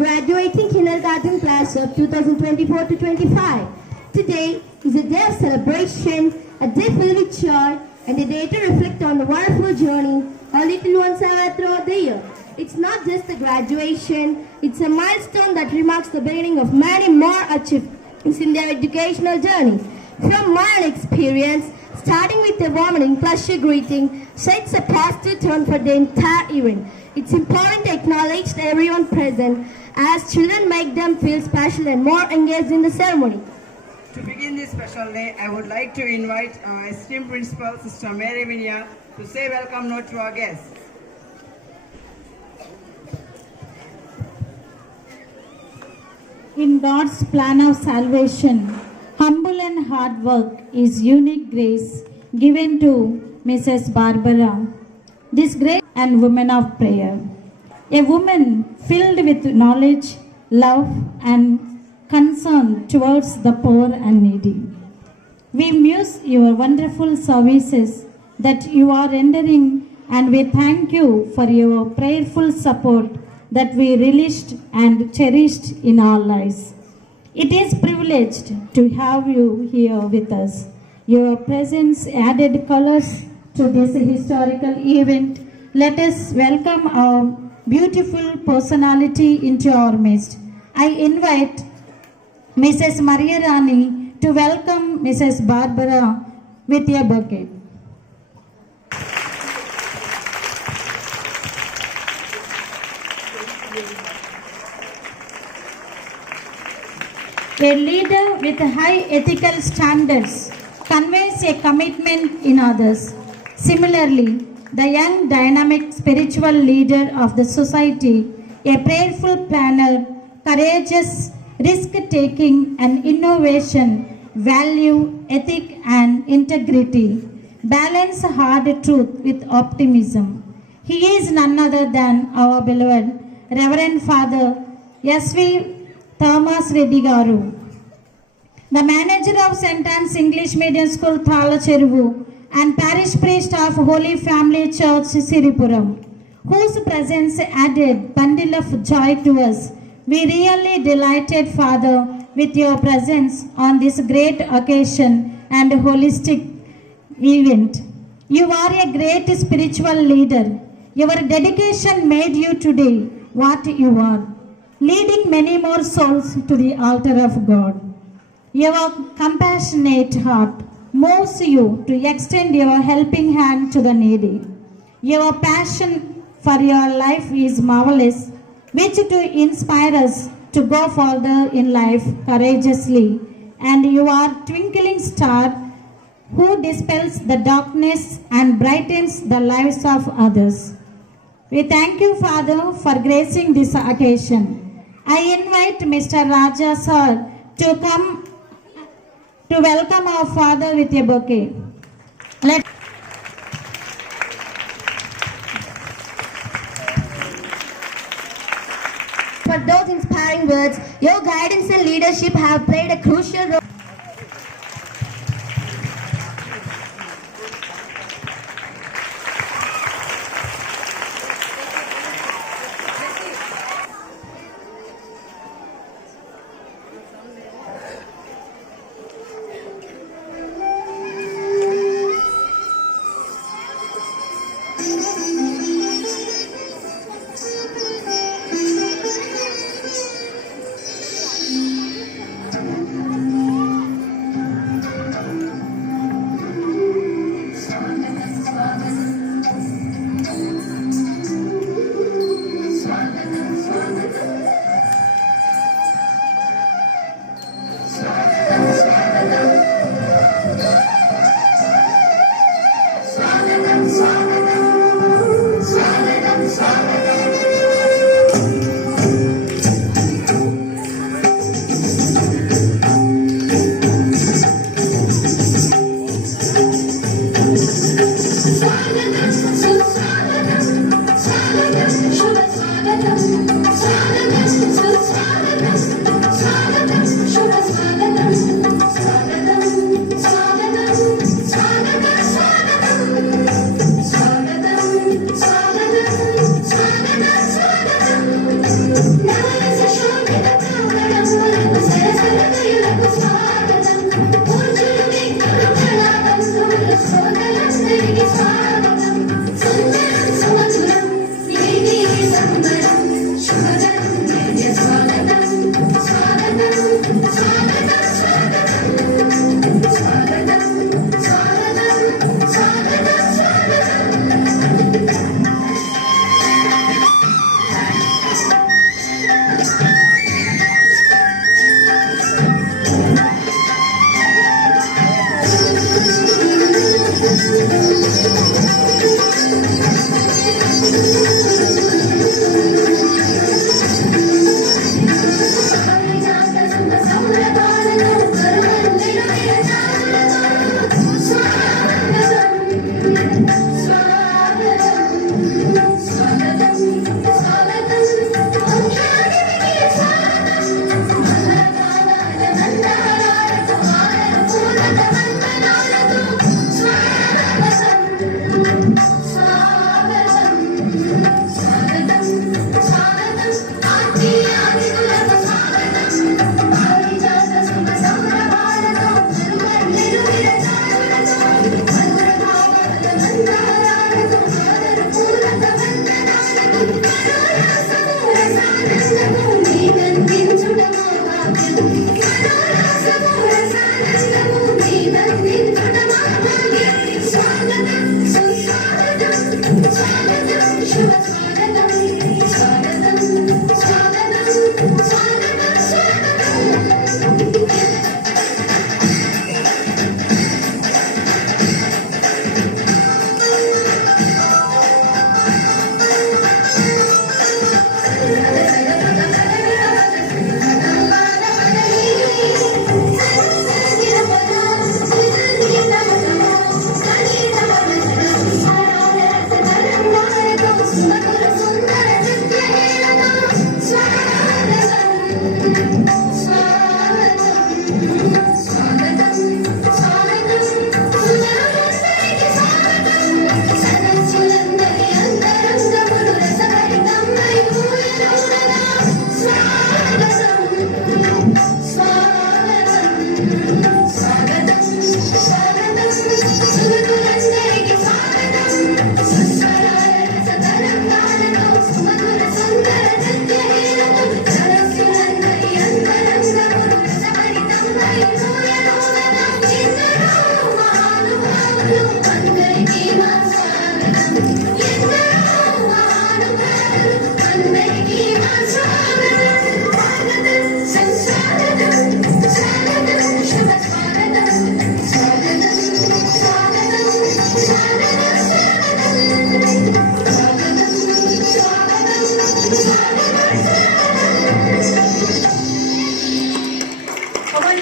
Graduating kindergarten class of 2024 to 25. Today is a day of celebration, a day filled with joy, and a day to reflect on the wonderful journey our little ones have had throughout the year. It's not just a graduation, it's a milestone that remarks the beginning of many more achievements in their educational journey. From my experience, starting with a warm and inclusive greeting sets a positive tone for the entire event. It's important to acknowledge everyone present as children make them feel special and more engaged in the ceremony. To begin this special day, I would like to invite our esteemed principal, Sister Mary Vinia, to say welcome note to our guests. In God's plan of salvation, humble and hard work is unique grace given to Mrs. Barbara, this great and woman of prayer. A woman filled with knowledge, love, and concern towards the poor and needy. We muse your wonderful services that you are rendering, and we thank you for your prayerful support that we relished and cherished in our lives. It is privileged to have you here with us. Your presence added colors to this historical event. Let us welcome our beautiful personality into our midst. I invite Mrs. Maria Rani to welcome Mrs. Barbara with a bouquet. A leader with high ethical standards conveys a commitment in others. Similarly, the young dynamic spiritual leader of the society, a prayerful planner, courageous, risk-taking and innovation, value, ethic and integrity, balance hard truth with optimism. He is none other than our beloved Reverend Father S.V. Thomas Reddy Garu, the manager of St. Anne's English Medium School, Thalacheruvu, and parish priest of Holy Family Church, Siripuram, whose presence added bundle of joy to us. We really delighted, Father, with your presence on this great occasion and holistic event. You are a great spiritual leader. Your dedication made you today what you are, leading many more souls to the altar of God. Your compassionate heart moves you to extend your helping hand to the needy. Your passion for your life is marvelous, which to inspire us to go further in life courageously. And you are twinkling star who dispels the darkness and brightens the lives of others. We thank you, Father, for gracing this occasion. I invite Mr. Raja Sir to come to welcome our Father with a bouquet. For those inspiring words, your guidance and leadership have played a crucial role.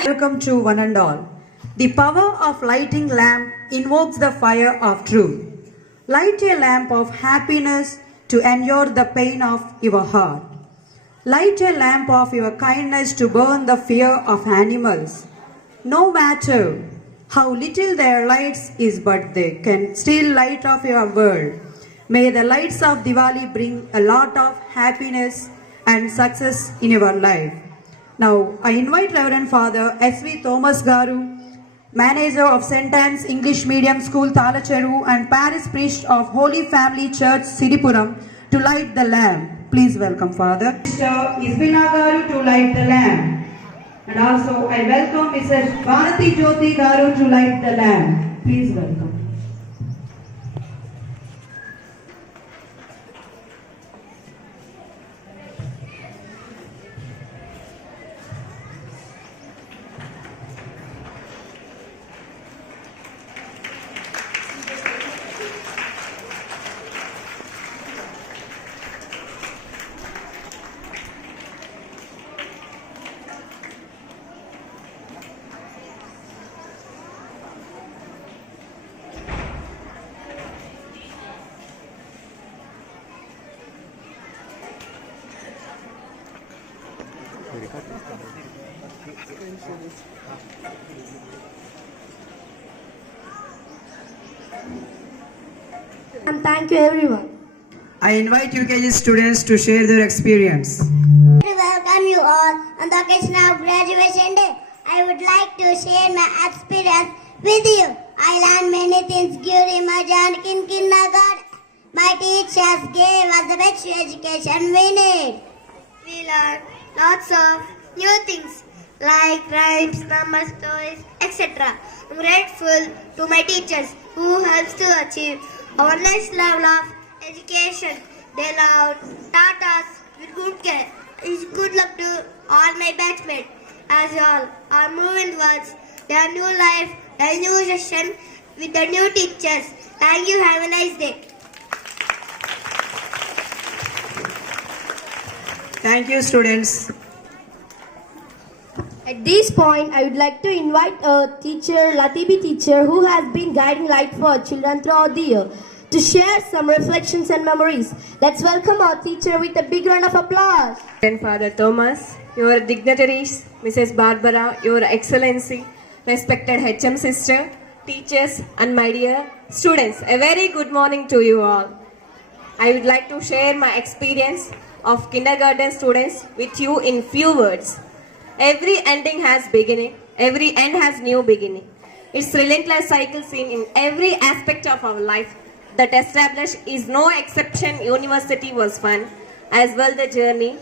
Welcome to one and all. The power of lighting lamp invokes the fire of truth. Light a lamp of happiness to endure the pain of your heart. Light a lamp of your kindness to burn the fear of animals. No matter how little their lights is, but they can still light up your world. May the lights of Diwali bring a lot of happiness and success in your life. Now, I invite Reverend Father S.V. Thomas Garu, Manager of St. Anne's English Medium School, Talacheru, and Parish Priest of Holy Family Church, Sidipuram, to light the lamp. Please welcome Father. Mr. Isbina Garu to light the lamp. And also, I welcome Mrs. Bharati Jyoti Garu to light the lamp. Please welcome. And thank you everyone. I invite UKG students to share their experience. To welcome you all on the occasion of graduation day. I would like to share my experience with you. I learned many things during my journey in kindergarten. My teachers gave us the best education we need. We learned lots of new things like rhymes, number stories, etc. I'm grateful to my teachers who helps to achieve our next level of education. They taught us with good care. It's good luck to all my batchmates as all are moving towards their new life, their new session with the new teachers. Thank you. Have a nice day. Thank you, students. At this point, I would like to invite a teacher, Latibi teacher, who has been guiding light for children throughout the year, to share some reflections and memories. Let's welcome our teacher with a big round of applause. Father Thomas, your dignitaries, Mrs. Barbara, Your Excellency, respected HM sister, teachers, and my dear students, a very good morning to you all. I would like to share my experience of kindergarten students with you in few words. Every ending has beginning, every end has new beginning. It's relentless cycle seen in every aspect of our life that established is no exception. University was fun, as well the journey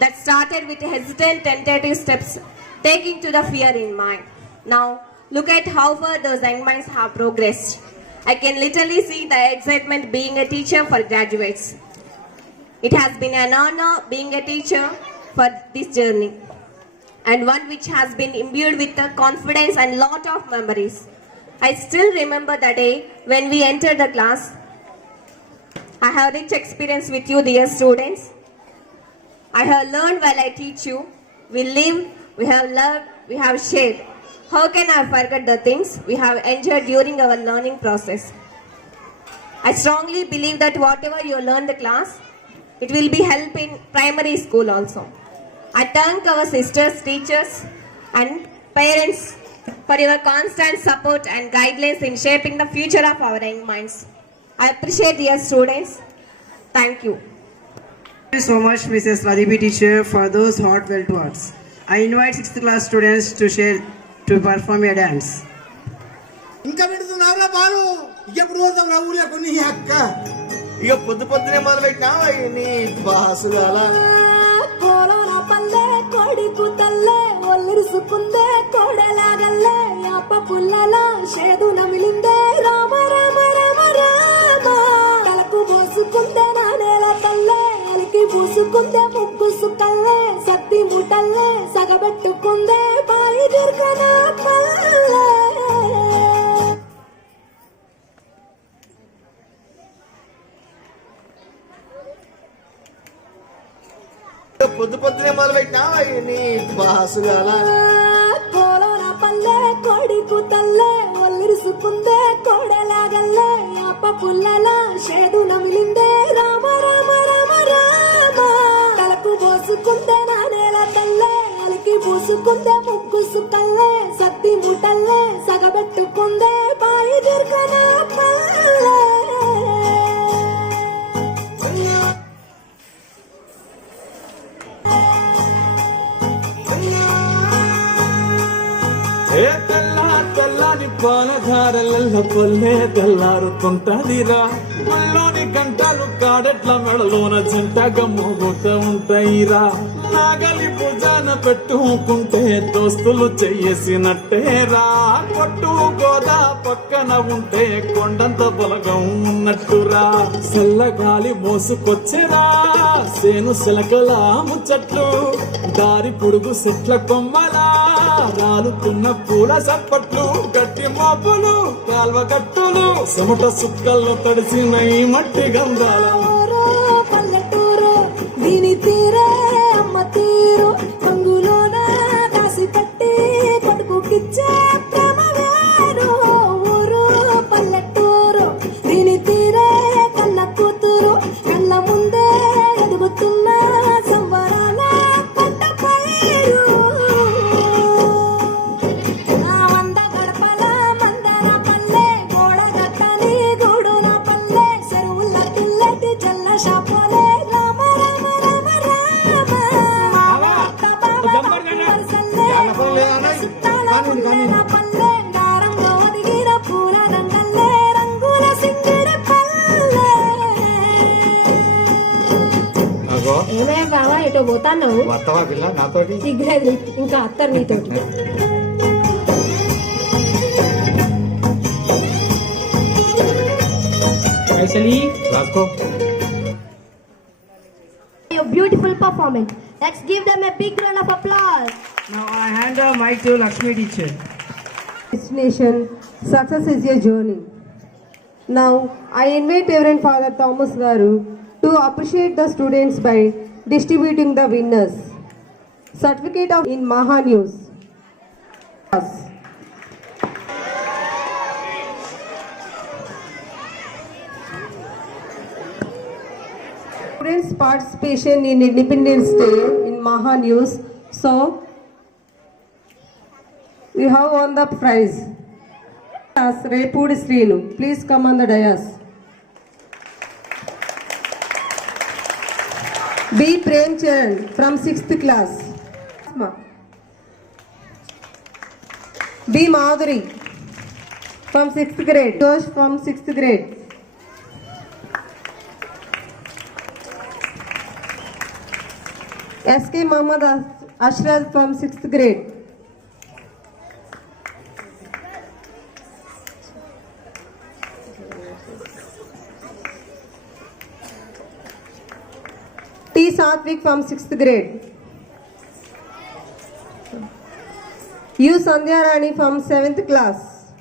that started with hesitant tentative steps, taking to the fear in mind. Now, look at how far those young minds have progressed. I can literally see the excitement being a teacher for graduates. It has been an honor being a teacher for this journey, and one which has been imbued with the confidence and lot of memories. I still remember the day when we entered the class. I have rich experience with you, dear students. I have learned while I teach you. We live, we have loved, we have shared. How can I forget the things we have enjoyed during our learning process? I strongly believe that whatever you learn in the class, it will be help in primary school also. I thank our sisters, teachers, and parents for your constant support and guidelines in shaping the future of our young minds. I appreciate dear students. Thank you. Thank you so much, Mrs. Ladibi teacher, for those heartfelt words. I invite 6th class students to perform a dance. ఇంకా పెడుతున్నావురా బాలు ఎప్పుడు పోతాం నా ఊర్లో కొన్ని అక్క ఇక పొద్దునే మొదలు పెట్టినా నీ బాసులు అలా కోలోన పల్లె కొడుకు తల్లే ఒల్లిరుసుకుందే కోడలాగల్లే అప్ప పుల్లలా షేదు నమిలిందే రామ రామ రామ రామ కలకు మోసుకుందే నా నేల తల్లే అలికి పూసు పూసుకుందే ముగ్గుసు కల్లే సత్తి ముటల్లే సగబెట్టుకుందే బాయి దుర్గన పల్లె పొద్దు పొద్దునే మొదలు పెట్టినావా నీ బాసుగాల కోలోన పల్లె కొడికు తల్లే ఒల్లిరుసుకుందే కోడలాగల్లే అప్ప పుల్లల షేదు నమిలిందే రామ రామ రామ రామ తలకు పోసుకుందే నానేల తల్లే అలికి పూసుకుందే ముగ్గుసు కల్లే సత్తి ముటల్లే సగబెట్టుకుందే బాయి దుర్గన పల్లె ఏ తెల్లాని పాలధారల పొల్లే తెల్లారుతుంటదిరా ముల్లోని గంటలు కాడెట్ల మెడలోన జంటగా మోగుతూ ఉంటాయిరా నాగలి భుజాన పెట్టుకుంటే దోస్తులు చెయ్యేసినట్టేరా పొట్టు గోదా పక్కన ఉంటే కొండంత బలగం ఉన్నట్టురా చల్లగాలి మోసుకొచ్చేరా సేను సిలకల ముచ్చట్లు దారి పొడుగు చెట్ల కొమ్మలా రాలుతున్న పూల సప్పట్లు గట్టి మాపులు కాల్వ గట్టులు చెమట సుక్కల్లో తడిసిన ఈ మట్టి గంధాల పల్లెటూరు దీని తీరే అమ్మ తీరు రంగులోన దాసి కట్టి కొడుకుకిచ్చే ప్రేమ వేరు ఊరు పల్లెటూరు దీని తీరే కన్న కూతురు కళ్ళ ముందే ఎదుగుతున్న సంబరాల పంట పైరు వంద గడపల మందర పల్లె గోడ గట్టని గూడు నా పల్లె చెరువుల తుల్లటి జల్ల షాపలే రామ రామ రామ రామ నా పల్లె గారంలో ఒదిగిన పూల దండల్లే రంగుల సింగిడి పల్లె ఏమయ్య బావా ఎటో పోతాన్నావు వస్తావా పిల్ల నాతోటి సిగ్గులేదు ఇంకా అత్తరు నీతోటి రాసుకో Your beautiful performance. Let's give them a big round of applause. Now I hand the mic to Lakshmi teacher. Destination, success is a journey. Now, I invite Reverend Father Thomas Garu to appreciate the students by distributing the winners. Certificate of in Maha News. Students' participation in Independence Day in Maha News. So, we have won the prize. As Repudi Srinu, please come on the dais. B. Premchand from 6th class. B. Madhuri from 6th grade. Josh from 6th grade. S.K. Muhammad Ashraf from 6th grade. T. Satvik from 6th grade. U. Sandhya Rani from 7th class.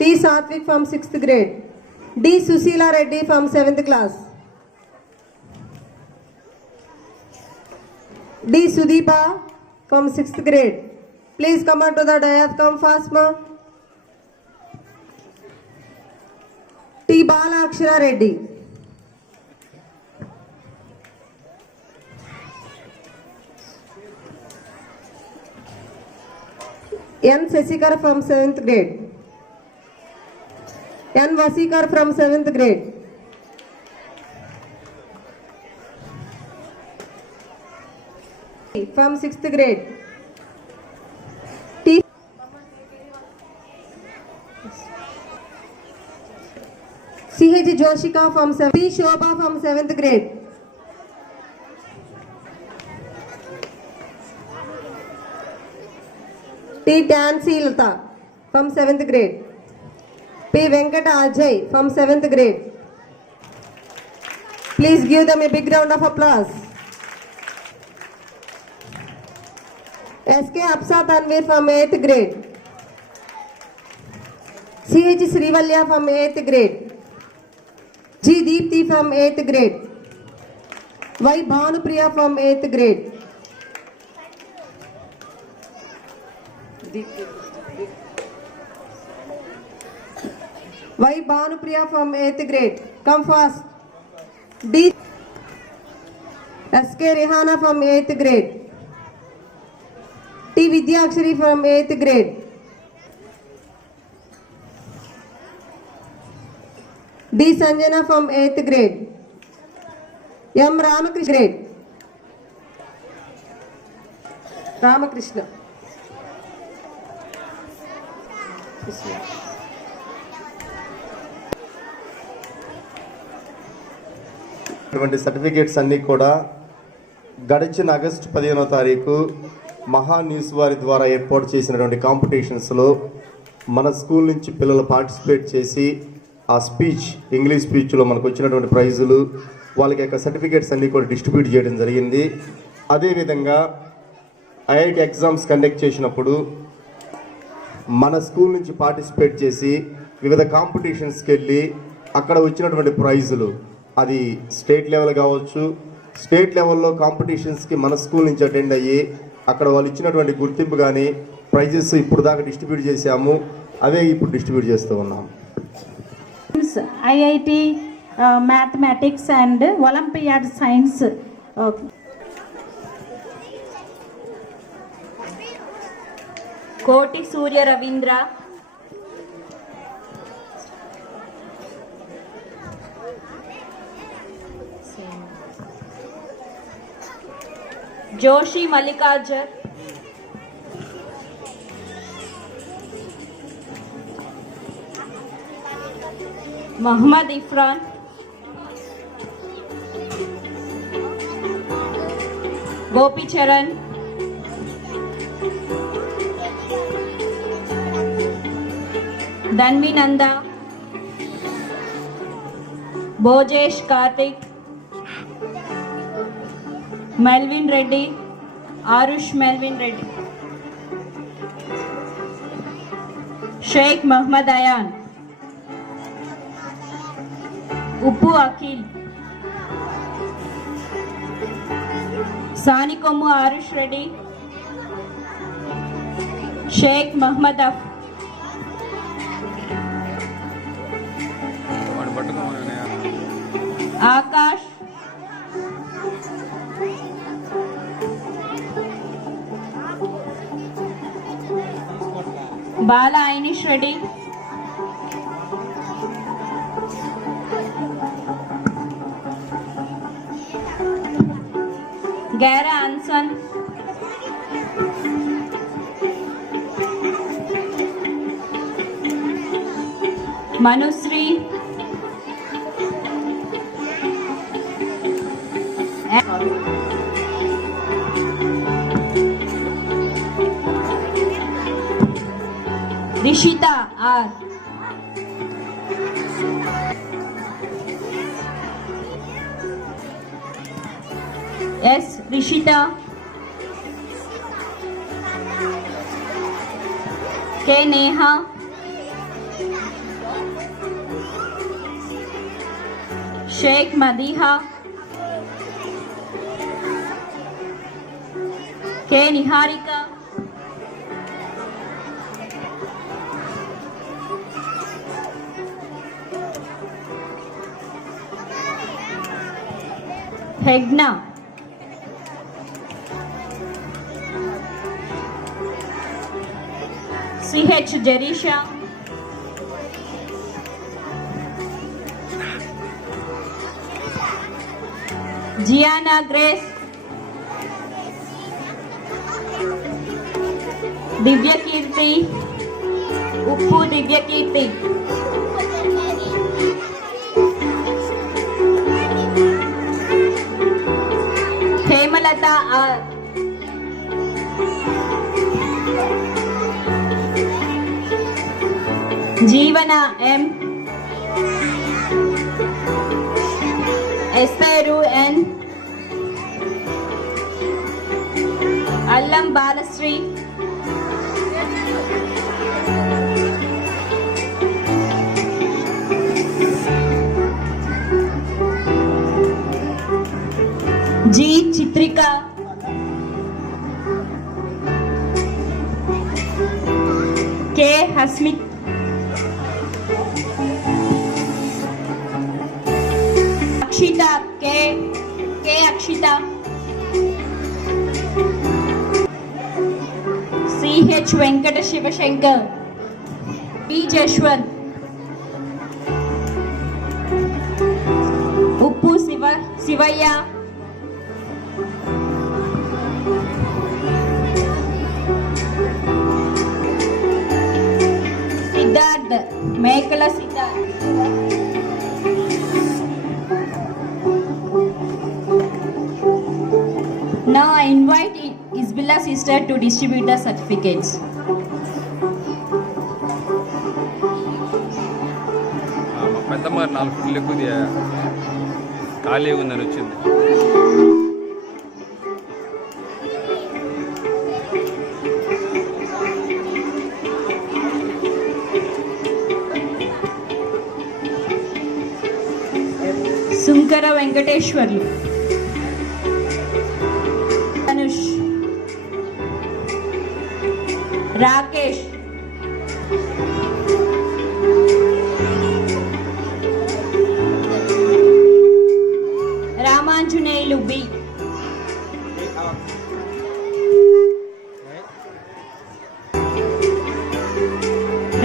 T. Satvik from 6th grade. D. Susila Reddy from 7th class. D. Sudeepa from 6th grade. Please come on to the dais. Come fast, ma. T. Bala Akshara Reddy. N. Sasikar from 7th grade. N. Vasikar from 7th grade. From 6th grade. T. C.H. Joshika from 7th. T. Shobha from 7th grade. T. Tansy Lata from 7th grade. P. Venkata Ajay from 7th grade. Please give them a big round of applause. SK Apsa Tanvir from 8th grade. CH Srivalya from 8th grade. G Deepthi from 8th grade. Y Bhanupriya from 8th grade. Y Bhanupriya from 8th grade. Come fast. D. SK Rehana from 8th grade. T. Vidyakshari from 8th grade. D. Sanjana from 8th grade. M. Ramakrishna grade. Ramakrishna. ఇటువంటి సర్టిఫికేట్స్ అన్నీ కూడా గడిచిన ఆగస్టు 15వ తారీఖు మహా న్యూస్ వారి ద్వారా ఏర్పాటు చేసినటువంటి కాంపిటీషన్స్లో మన స్కూల్ నుంచి పిల్లలు పార్టిసిపేట్ చేసి ఆ స్పీచ్ ఇంగ్లీష్ స్పీచ్లో మనకు వచ్చినటువంటి ప్రైజులు వాళ్ళకి యొక్క సర్టిఫికేట్స్ అన్నీ కూడా డిస్ట్రిబ్యూట్ చేయడం జరిగింది. అదేవిధంగా ఐఐటి ఎగ్జామ్స్ కండక్ట్ చేసినప్పుడు మన స్కూల్ నుంచి పార్టిసిపేట్ చేసి వివిధ కాంపిటీషన్స్కి వెళ్ళి అక్కడ వచ్చినటువంటి ప్రైజులు అది స్టేట్ లెవెల్ కావచ్చు, స్టేట్ లెవెల్లో కాంపిటీషన్స్కి మన స్కూల్ నుంచి అటెండ్ అయ్యి అక్కడ వాళ్ళు ఇచ్చినటువంటి గుర్తింపు కానీ ప్రైజెస్ ఇప్పుడు దాకా డిస్ట్రిబ్యూట్ చేశాము, అవే ఇప్పుడు డిస్ట్రిబ్యూట్ చేస్తూ ఉన్నాము. IIT Mathematics and Olympiad Science. Koti Surya Ravindra, Joshi Mallikarjun, Mohammed Ifran, Gopicharan, Dhanvi Nanda, Bhojesh Karthik, Melvin Reddy, Aarush Melvin Reddy, Sheikh Mohammed Ayaan, Uppu Akhil, Sanikommu Aarush Reddy, Sheikh Mohammed అఫ్, Akash, Bala Ainish Reddy, Gaira Anson, Manushree, Rishitha R, S Rishitha, K Neha, Sheikh Madiha, K Niharika, Hegna, CH Jareesha, Gianna Grace, Divyakeerthi, Uppu Divyakeerthi, Hemalatha ఆర్, జీవన ఎం, Esteru N. Allam Balasri. G. Chitrika. K. Hasmit. Akshita. K. Akshita. C. Venkata Shivashankar. B. Jashwant. Uppu Sivaya. Siddharth. Mekala Siddharth. Now I invite Isabella sister to distribute the certificates. పెద్దమ్మ 4 ఫుట్లు ఎక్కువ ఖాళీ ఉందని వచ్చింది. Sunkara Venkateswarlu. Anush. Rakesh. Ramanjaneyulu B.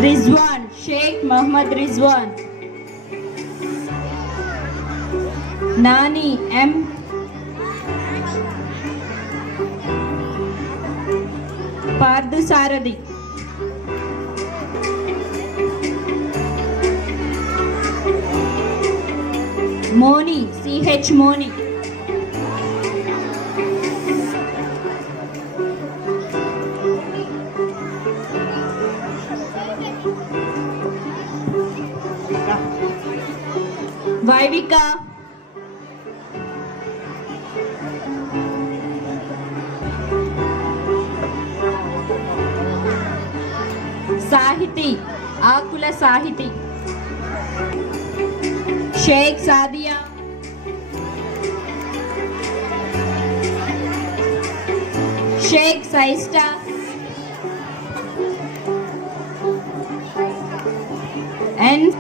Rizwan. Sheikh Mohammed Rizwan. Nani M. Parthu Sarathi. Moni CH Moni. Vyvika. Sahithi Akula Sahithi. Sheikh Sadiya. Sheikh Saista. And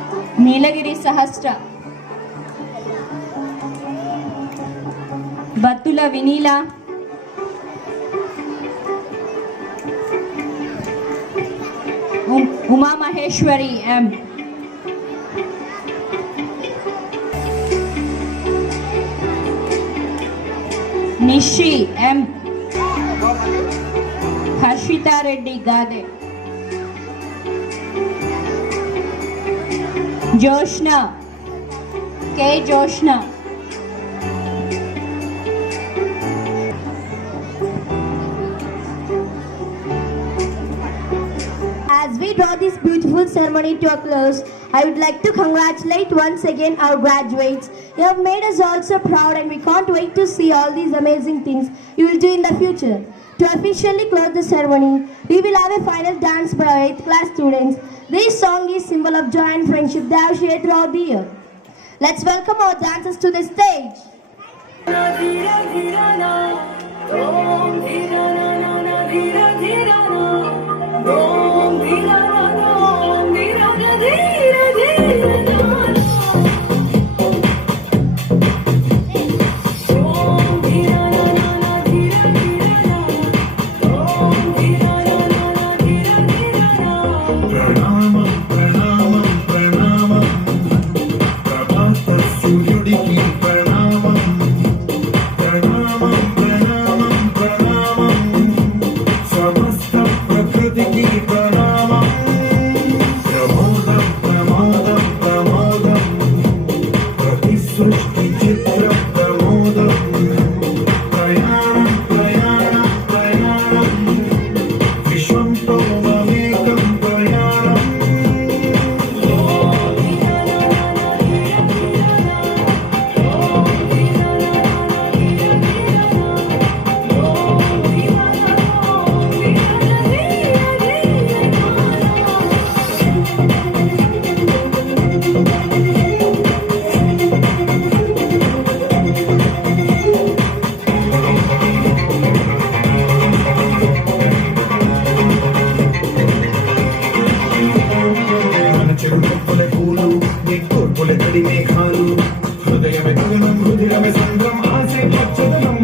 Neelagiri Sahasra. Battula Vineela. Uma Maheshwari M. Nishi M. Harshitha Reddy Gade. Joshna K. Joshna. As we draw this beautiful ceremony to a close, I would like to congratulate once again our graduates. You have made us all so proud and we can't wait to see all these amazing things you will do in the future. To officially close the ceremony, we will have a final dance by our 8th class students. This song is symbol of joy and friendship they have shared throughout the year. Let's welcome our dancers to the stage. సమస్త ప్రకృతికి ప్రణామం. సంతోషమే సంద్రం ఆసే పచ్చదనం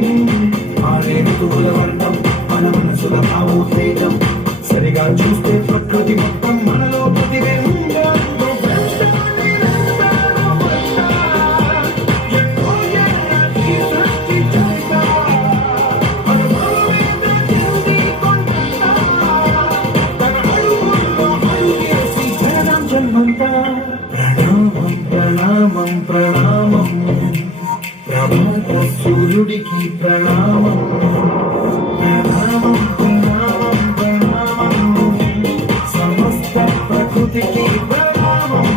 ఆరే ఋతువుల వర్ణం మన మనసుల భావోద్వేగం సరిగా చూస్తే ప్రకృతి మొత్తం మనలో ప్రతిబింబం ప్రణామం ప్రణామం ప్రభాత సూర్యుడికి ప్రణామం ప్రణామం ప్రణామం ప్రణామం సమస్త ప్రకృతికి ప్రణామం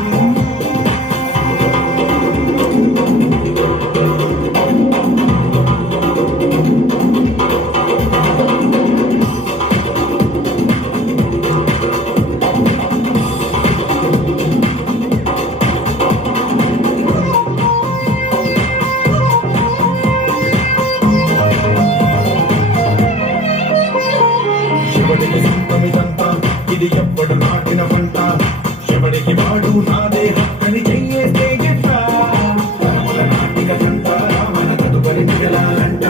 శివుడికి సొంతమిదంతా ఇది ఎప్పుడు నాటిన పంట శివుడికి వాడు నాదే హక్కని చెయ్యేస్తే గిట్ట తరముల నాటిక జంట మన తదుపరి మిగలాలంట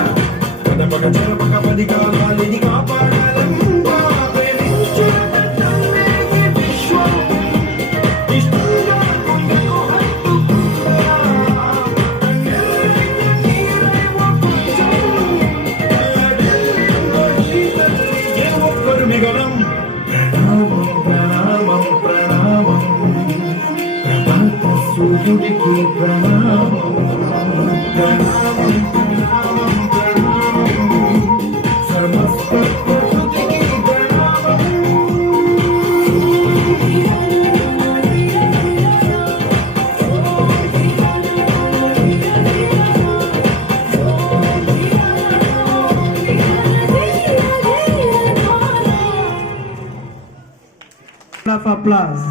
కదపక చెరపక పది కాలాలిది కాపాడాలంట ప్రేమించిన పెద్దన్నే ఈ విశ్వం ఇష్టంగా గుండెకు హత్తుకుందా కన్నెలకి నీరేమో కొంచెం మిగలం ప్రణామం ప్రణామం ప్రణామం ప్రభాత సూర్యుడికి ప్రణామం ప్రణామం ప్రణామం ప్రణామం సమస్త ప్రకృతికి ప్రణామం of applause.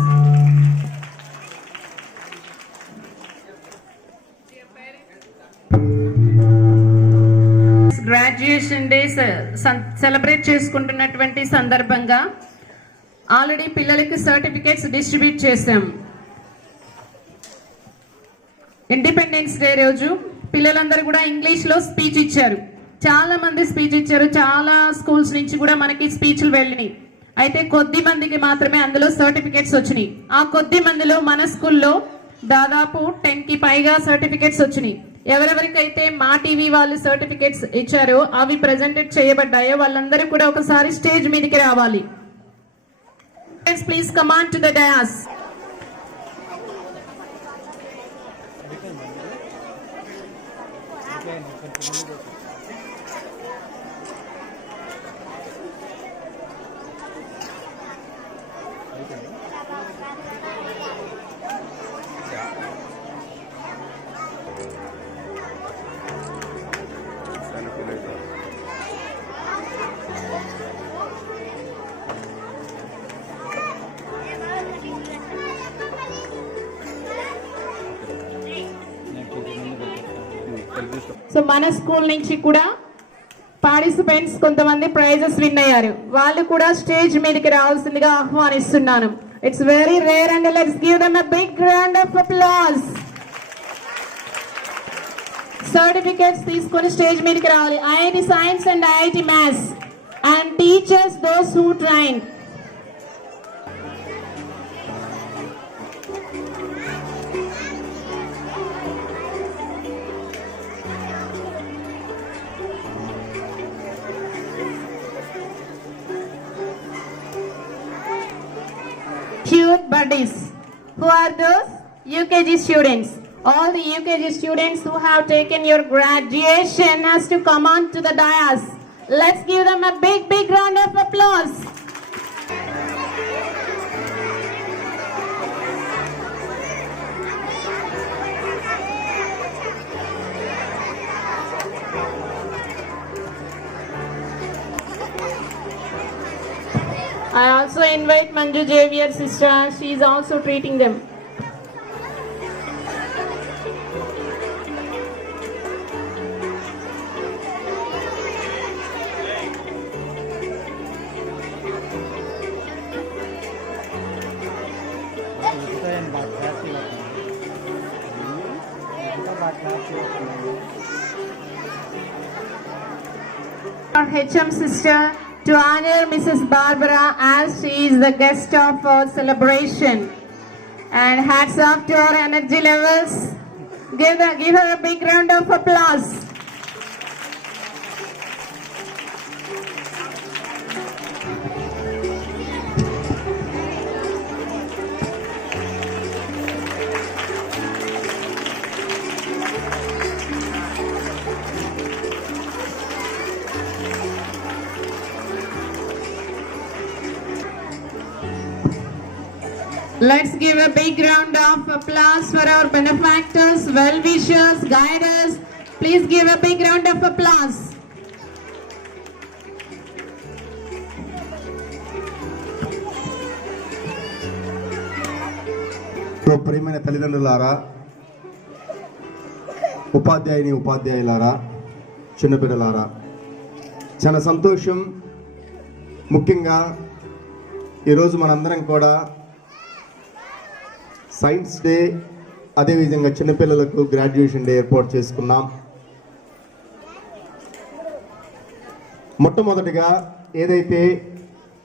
Graduation day celebrate చేసుకుంటున్నటువంటి సందర్భంగా ఆల్రెడీ పిల్లలకి సర్టిఫికేట్స్ డిస్ట్రిబ్యూట్ చేశాం. ఇండిపెండెన్స్ డే రోజు పిల్లలందరూ కూడా ఇంగ్లీష్లో స్పీచ్ ఇచ్చారు. చాలా మంది స్పీచ్ ఇచ్చారు. చాలా స్కూల్స్ నుంచి కూడా మనకి స్పీచ్లు వెళ్ళినాయి. అయితే కొద్ది మందికి మాత్రమే అందులో సర్టిఫికేట్స్ వచ్చినాయి. ఆ కొద్ది మందిలో మన స్కూల్లో దాదాపు 10కి పైగా సర్టిఫికేట్స్ వచ్చినాయి. ఎవరెవరికైతే మా టీవీ వాళ్ళు సర్టిఫికేట్స్ ఇచ్చారో అవి ప్రెజెంటెడ్ చేయబడ్డాయో వాళ్ళందరూ కూడా ఒకసారి స్టేజ్ మీదకి రావాలి. Please come on to the dais. So మన స్కూల్ నుంచి కూడా పార్టిసిపెంట్స్ కొంతమంది ప్రైజెస్ విన్ అయ్యారు. వాళ్ళు కూడా స్టేజ్ మీదకి రావాల్సిందిగా ఆహ్వానిస్తున్నాను. It's very rare and let's give them a big round of applause. Certificates తీసుకొని స్టేజ్ మీదకి రావాలి. IIT science and IIT maths and teachers those who trained. Cute buddies. Who are those? UKG students. All the UKG students who have taken your graduation has to come on to the dais. Let's give them a big round of applause. I also invite Manju Javier sister. She is also treating them. Our HM sister to honor Mrs. Barbara as she is the guest of our celebration. And hats off to our energy levels. Give her a big round of applause. Let's give a big round of applause for our benefactors, well-wishers, guiders. Please give a big round of applause. ప్రియమైన తల్లిదండ్రులారా, ఉపాధ్యాయులారా, చిన్నపిల్లలారా, చాలా సంతోషం. ముఖ్యంగా ఈరోజు మనందరం కూడా సైన్స్ డే, అదేవిధంగా చిన్నపిల్లలకు గ్రాడ్యుయేషన్ డే ఏర్పాటు చేసుకున్నాం. మొట్టమొదటిగా ఏదైతే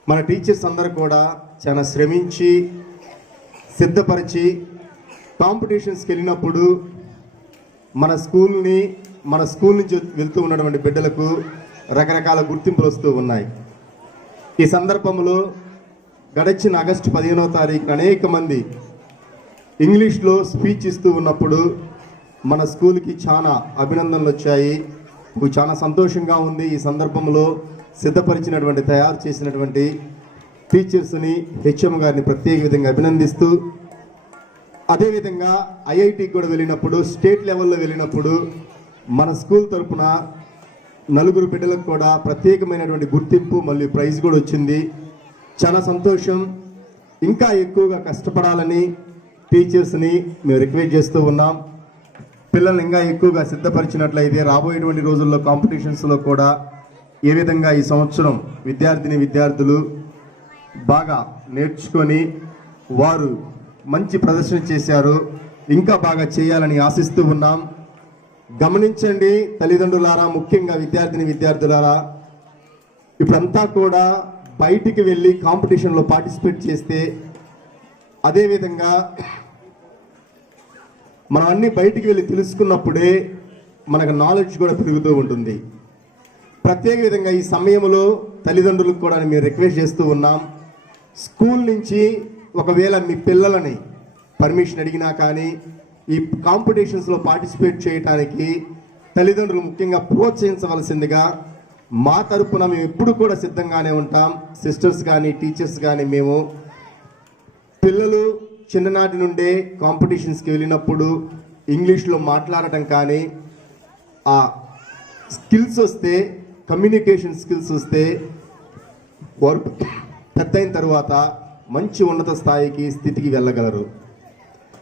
మన టీచర్స్ అందరూ కూడా చాలా శ్రమించి సిద్ధపరిచి కాంపిటీషన్స్కి వెళ్ళినప్పుడు మన స్కూల్ నుంచి వెళ్తూ ఉన్నటువంటి బిడ్డలకు రకరకాల గుర్తింపులు వస్తూ ఉన్నాయి. ఈ సందర్భంలో గడిచిన ఆగస్టు 15వ తారీఖున అనేక మంది ఇంగ్లీష్లో స్పీచ్ ఇస్తూ ఉన్నప్పుడు మన స్కూల్కి చాలా అభినందనలు వచ్చాయి. చాలా సంతోషంగా ఉంది. ఈ సందర్భంలో సిద్ధపరిచినటువంటి తయారు చేసినటువంటి టీచర్స్ని, హెచ్ఎం గారిని ప్రత్యేక విధంగా అభినందిస్తూ, అదేవిధంగా ఐఐటికి కూడా వెళ్ళినప్పుడు, స్టేట్ లెవెల్లో వెళ్ళినప్పుడు మన స్కూల్ తరఫున 4 బిడ్డలకు కూడా ప్రత్యేకమైనటువంటి గుర్తింపు మళ్ళీ ప్రైజ్ కూడా వచ్చింది. చాలా సంతోషం. ఇంకా ఎక్కువగా కష్టపడాలని టీచర్స్ని మేము రిక్వెస్ట్ చేస్తూ ఉన్నాం. పిల్లల్ని ఇంకా ఎక్కువగా సిద్ధపరిచినట్లయితే రాబోయేటువంటి రోజుల్లో కాంపిటీషన్స్లో కూడా ఏ విధంగా ఈ సంవత్సరం విద్యార్థులు బాగా నేర్చుకొని వారు మంచి ప్రదర్శన చేశారు, ఇంకా బాగా చేయాలని ఆశిస్తూ ఉన్నాం. గమనించండి తల్లిదండ్రులారా, ముఖ్యంగా విద్యార్థులారా, ఇప్పుడంతా కూడా బయటికి వెళ్ళి కాంపిటీషన్లో పార్టిసిపేట్ చేస్తే, అదేవిధంగా మనం అన్ని బయటికి వెళ్ళి తెలుసుకున్నప్పుడే మనకు నాలెడ్జ్ కూడా పెరుగుతూ ఉంటుంది. ప్రత్యేక విధంగా ఈ సమయంలో తల్లిదండ్రులకు కూడా మేము రిక్వెస్ట్ చేస్తూ ఉన్నాం. స్కూల్ నుంచి ఒకవేళ మీ పిల్లలని పర్మిషన్ అడిగినా కానీ ఈ కాంపిటీషన్స్లో పార్టిసిపేట్ చేయడానికి తల్లిదండ్రులు ముఖ్యంగా ప్రోత్సహించవలసిందిగా మా తరపున మేము ఎప్పుడు కూడా సిద్ధంగానే ఉంటాం. సిస్టర్స్ కానీ టీచర్స్ కానీ మేము పిల్లలు చిన్ననాటి నుండే కాంపిటీషన్స్కి వెళ్ళినప్పుడు ఇంగ్లీష్లో మాట్లాడటం కానీ, ఆ స్కిల్స్ వస్తే, కమ్యూనికేషన్ స్కిల్స్ వస్తే వారు పెద్దయిన తర్వాత మంచి ఉన్నత స్థితికి వెళ్ళగలరు.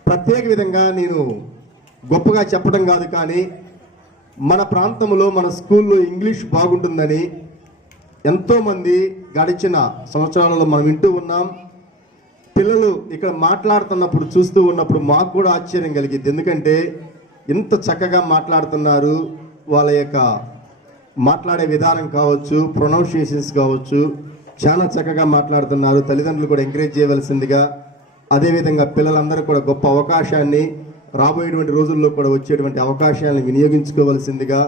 ప్రత్యేక విధంగా నేను గొప్పగా చెప్పడం కాదు, కానీ మన ప్రాంతంలో మన స్కూల్లో ఇంగ్లీష్ బాగుంటుందని ఎంతోమంది గడిచిన సంవత్సరాలలో మనం వింటూ ఉన్నాం. పిల్లలు ఇక్కడ మాట్లాడుతున్నప్పుడు చూస్తూ ఉన్నప్పుడు మాకు కూడా ఆశ్చర్యం కలిగింది. ఎందుకంటే ఇంత చక్కగా మాట్లాడుతున్నారు, వాళ్ళ యొక్క మాట్లాడే విధానం కావచ్చు, ప్రొనౌన్సియేషన్స్ కావచ్చు, చాలా చక్కగా మాట్లాడుతున్నారు. తల్లిదండ్రులు కూడా ఎంకరేజ్ చేయవలసిందిగా, అదేవిధంగా పిల్లలందరూ కూడా గొప్ప అవకాశాన్ని, రాబోయేటువంటి రోజుల్లో కూడా వచ్చేటువంటి అవకాశాలను వినియోగించుకోవలసిందిగా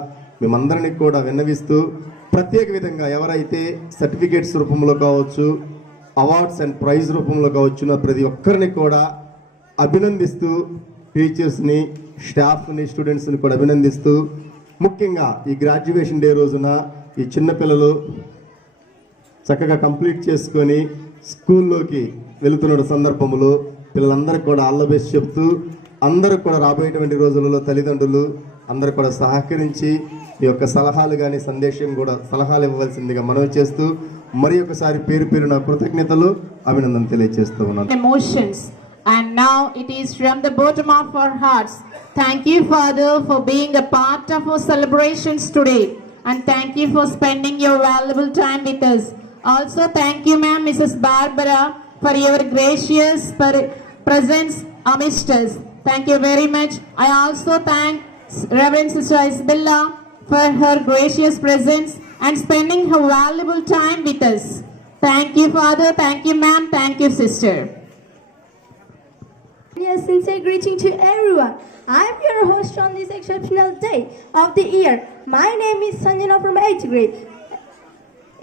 మేమందరినీ కూడా విన్నవిస్తూ, ప్రత్యేక విధంగా ఎవరైతే సర్టిఫికేట్స్ రూపంలో కావచ్చు, అవార్డ్స్ అండ్ ప్రైజ్ రూపంలో కావచ్చు, ప్రతి ఒక్కరిని కూడా అభినందిస్తూ, టీచర్స్ని, స్టాఫ్ని, స్టూడెంట్స్ని కూడా అభినందిస్తూ, ముఖ్యంగా ఈ గ్రాడ్యుయేషన్ డే రోజున ఈ చిన్నపిల్లలు చక్కగా కంప్లీట్ చేసుకొని స్కూల్లోకి వెళుతున్న సందర్భంలో పిల్లలందరికీ కూడా ఆల్ ద బెస్ట్ చెప్తూ, అందరూ కూడా రాబోయేటువంటి రోజులలో తల్లిదండ్రులు అందరూ కూడా సహకరించి మీ యొక్క సలహాలు కానీ సలహాలు ఇవ్వవలసిందిగా మనవి చేస్తూ, మరి ఒకసారి పేరు నా కృతజ్ఞతలు, అభినందన తెలియజేస్తూ ఉన్నాను. Emotions, and now it is from the bottom of our hearts. Thank you, Father, for being a part of our celebrations today, and thank you for spending your valuable time with us. Also, thank you, ma'am, Mrs. Barbara, for your gracious presence amidst us. Thank you very much. I also thank Reverend Sister Isabella for her gracious presence and spending her valuable time with us. Thank you, Father. Thank you, ma'am. Thank you, sister. Yes, sincere greeting to everyone. I am your host on this exceptional day of the year. My name is Sanjana from 8th grade.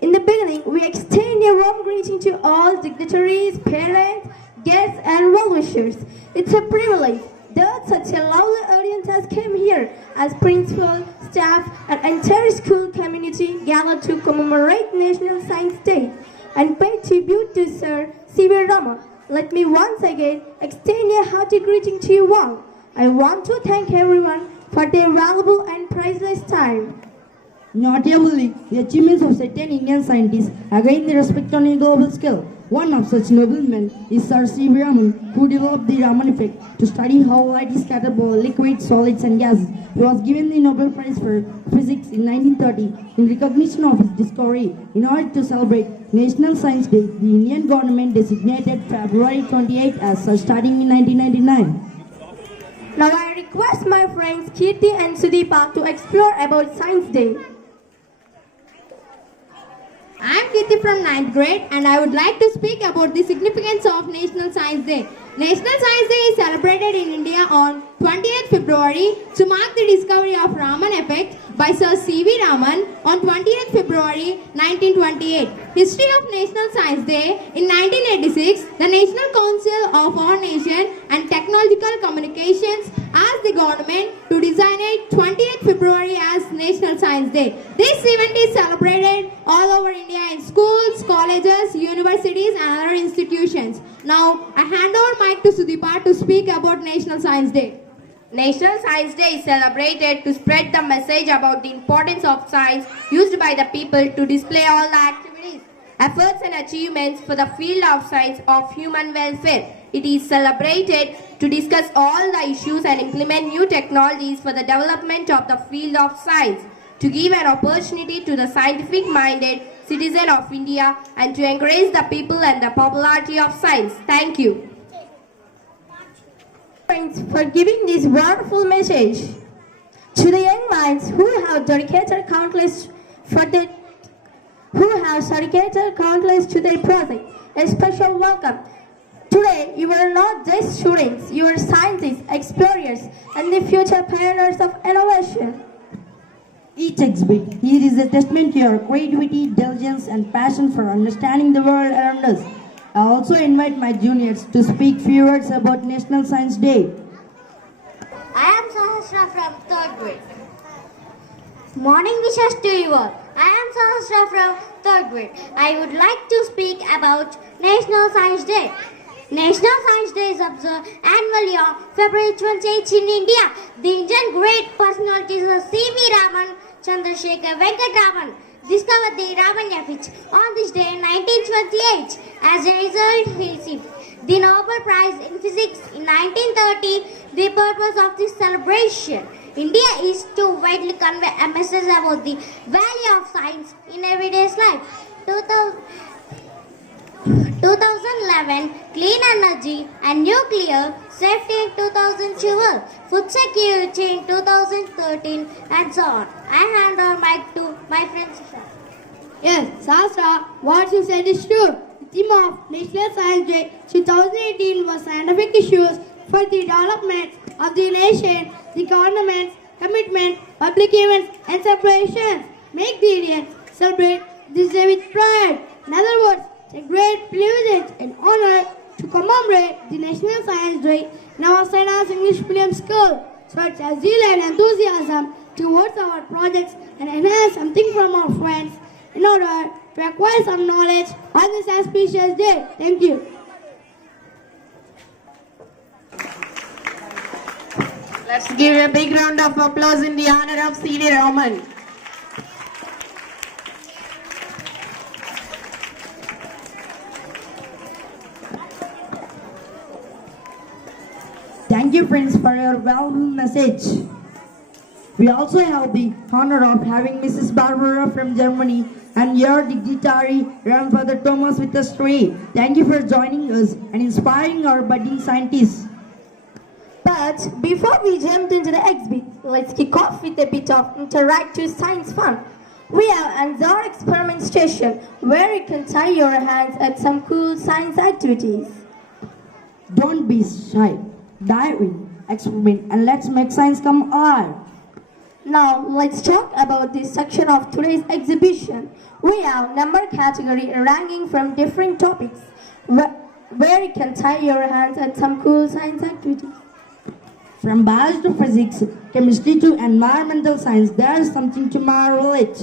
In the beginning, we extend a warm greeting to all dignitaries, parents, guests, and well-wishers. It's a privilege that such a lovely audience has come here as principal, staff, and entire school community gather to commemorate National Science Day and pay tribute to Sir C.V. Raman. Let me once again extend a hearty greeting to you all. I want to thank everyone for their valuable and priceless time. Notably, the achievements of certain Indian scientists have gained the respect on a global scale. One of such noblemen is Sir C.V. Raman, who developed the Raman effect to study how light is scattered by liquids, solids and gases. He was given the Nobel Prize for Physics in 1930 in recognition of his discovery. In order to celebrate National Science Day, the Indian government designated February 28 as such starting in 1999. Now I request my friends Kirti and Sudeepa to explore about Science Day. I am Kirti from 9th grade and I would like to speak about the significance of National Science Day. National Science Day is celebrated in India on 28th February to mark the discovery of Raman effect by Sir C.V. Raman on 20th February 1928. History of National Science Day. In 1986, the National Council of our Nation and Technological Communications asked the government to designate 20th February as National Science Day. This event is celebrated all over India in schools, colleges, universities and other institutions. Now, I hand over mic to Sudeepa to speak about National Science Day. National Science Day is celebrated to spread the message about the importance of science used by the people to display all the activities, efforts and achievements for the field of science of human welfare. It is celebrated to discuss all the issues and implement new technologies for the development of the field of science, to give an opportunity to the scientific-minded citizen of India and to encourage the people and the popularity of science. Thank you. Thanks for giving this wonderful message. To the young minds who have dedicated countless to their project, a special welcome. Today, you are not just students, you are scientists, explorers, and the future pioneers of innovation. Each exhibit here is a testament to your creativity, diligence, and passion for understanding the world around us. I also invite my juniors to speak few words about National Science Day. I am Sahasra from 3rd grade. Morning wishes to you all. I am Sahasra from 3rd grade. I would like to speak about National Science Day. National Science Day is observed annually on February 28 in India. The Indian great personalities of C.V. Raman, Chandrasekhar Venkat Raman discovered the Raman effect on this day in 1928. As a result, he received the Nobel Prize in Physics in 1930. The purpose of this celebration India is to widely convey a message about the value of science in everyday's life. 2011, clean energy and nuclear safety in 2012, food security in 2013, and so on. I hand over mic to my friend Sisha. Yes, Sasha, what you said is true. The theme of National Science Day 2018 was scientific issues for the development of the nation, the government's commitment, public events and celebrations. Make the Indians celebrate this day with pride. In other words, it's a great privilege and honor to commemorate the National Science Day in our St. Anne's English Medium School. Such as zeal and enthusiasm towards our projects and enhance something from our friends in order to acquire some knowledge on this auspicious day. Thank you. Let's give a big round of applause in the honor of C.V. Raman. Thank you, friends, for your valuable message. We also have the honor of having Mrs. Barbara from Germany and your dignitary Grandfather Thomas with us today. Thank you for joining us and inspiring our budding scientists. But But before we jump into the exhibit, let's kick off with a bit of interactive science fun. We have Anzar Experiment Station, where you can try your hands at some cool science activities. Don't be shy. Dive in, experiment, and let's make science come alive. Now, let's talk about this section of today's exhibition. We have number category ranking from different topics, where you can try your hands at some cool science activities. From biology to physics, chemistry to environmental science, there is something to marvel at.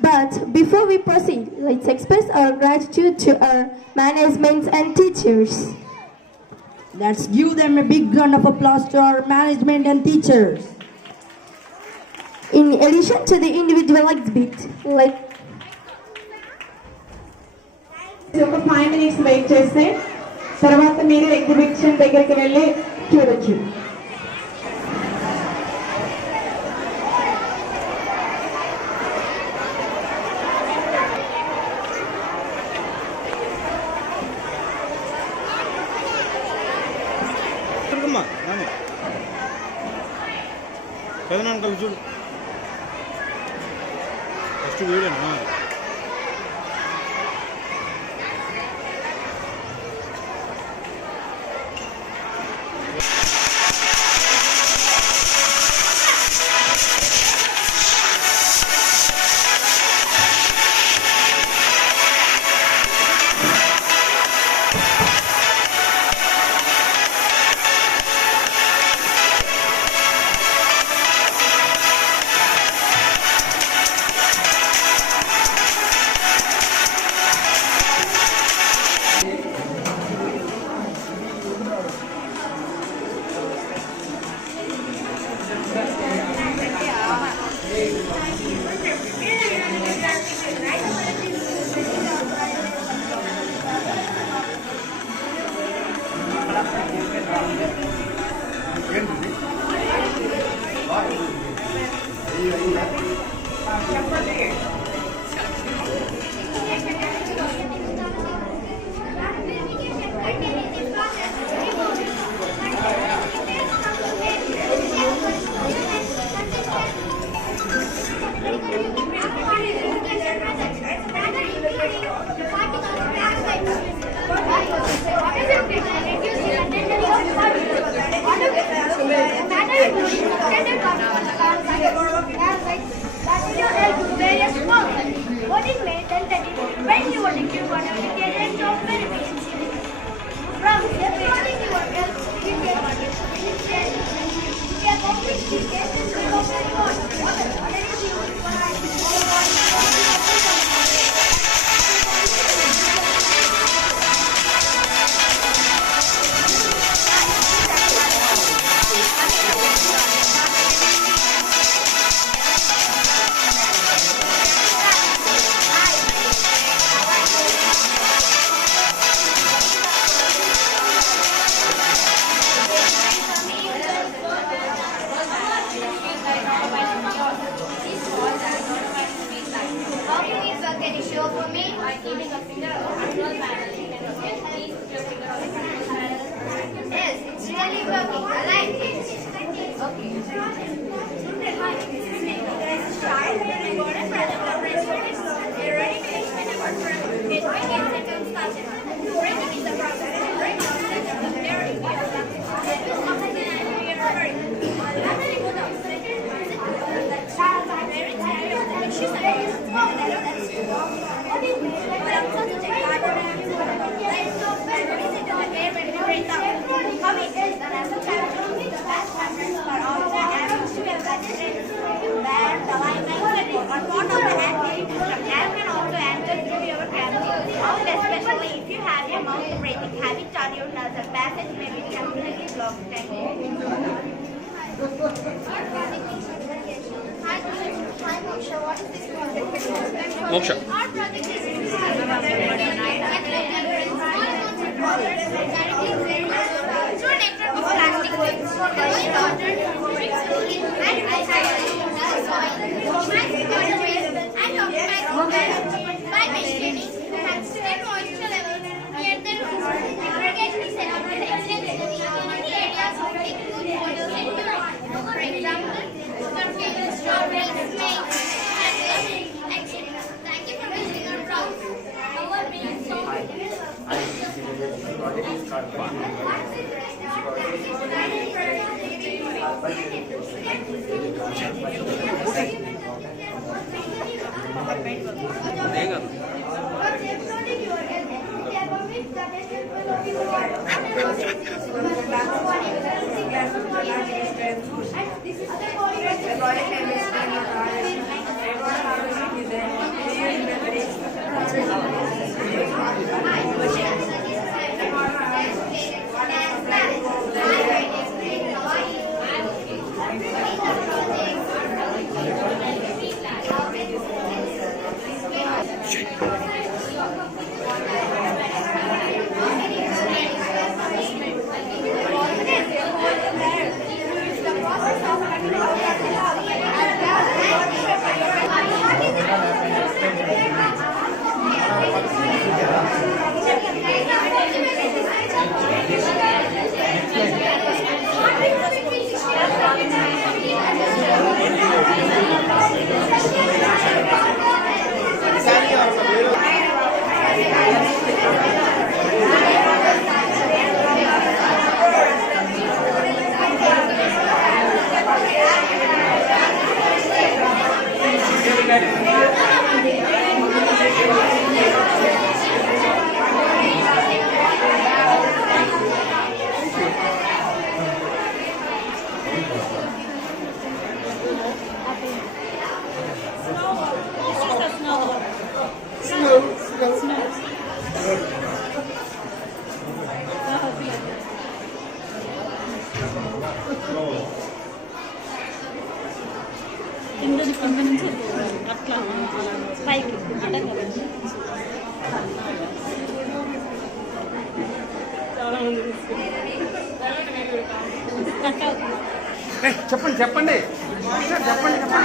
But before we proceed, let's express our gratitude to our management and teachers. Let's give them a big round of applause to our management and teachers. In addition to the individual exhibit, ఒక 5 minutes wait చేస్తే తర్వాత మీరు ఎగ్జిబిషన్ దగ్గరికి వెళ్ళి చూడొచ్చు. పెదనాన్న చూడు ఫస్ట్ వీడియోనా What is made and when you are liquid water with the agent of benefits. From here, you are Can you show for me? I'm giving a finger or control panel. Please put your finger on the control panel. Yes, it's really working. I like it. Okay. Start. Record and press the press release. You're ready to explain about it. 8 seconds started. Breaking is the process. Break on the second. There is the especially if you have your mouth breathing habit or your nasal passage may be completely blocked. Thank you. Hi, Moksha. What is this project? Moksha. Our project is through network of plastic waste, the water drinks slowly and recycling the soil, minimizing water waste and optimizing by maintaining constant moisture levels near the roots. Irrigation is set up with excellent in the areas of thick food చెప్పండి చెప్పండి చెప్పండి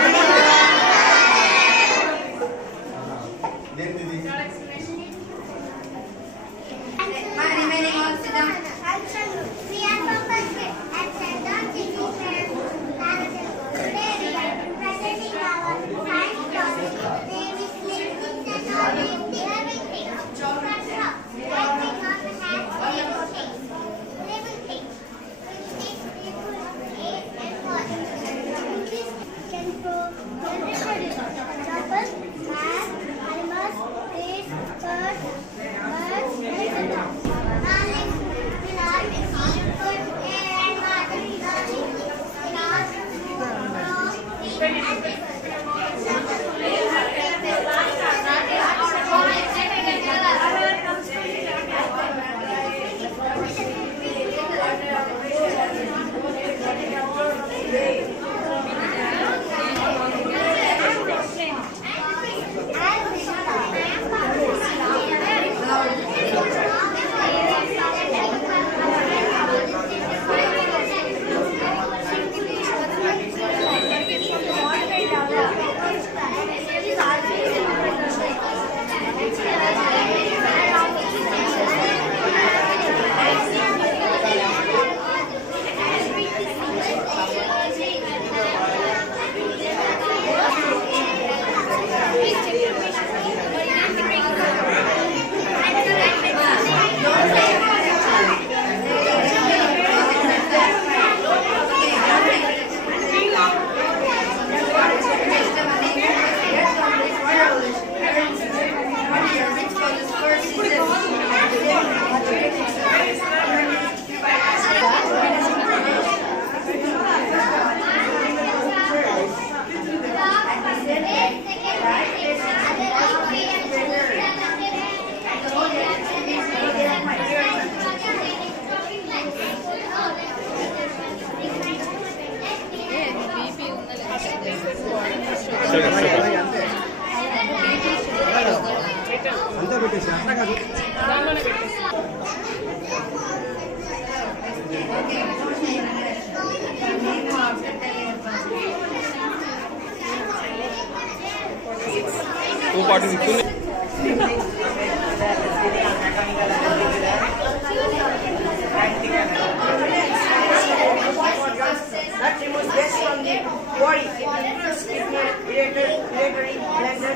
That removes stress from the body. It improves kidney, urinary bladder,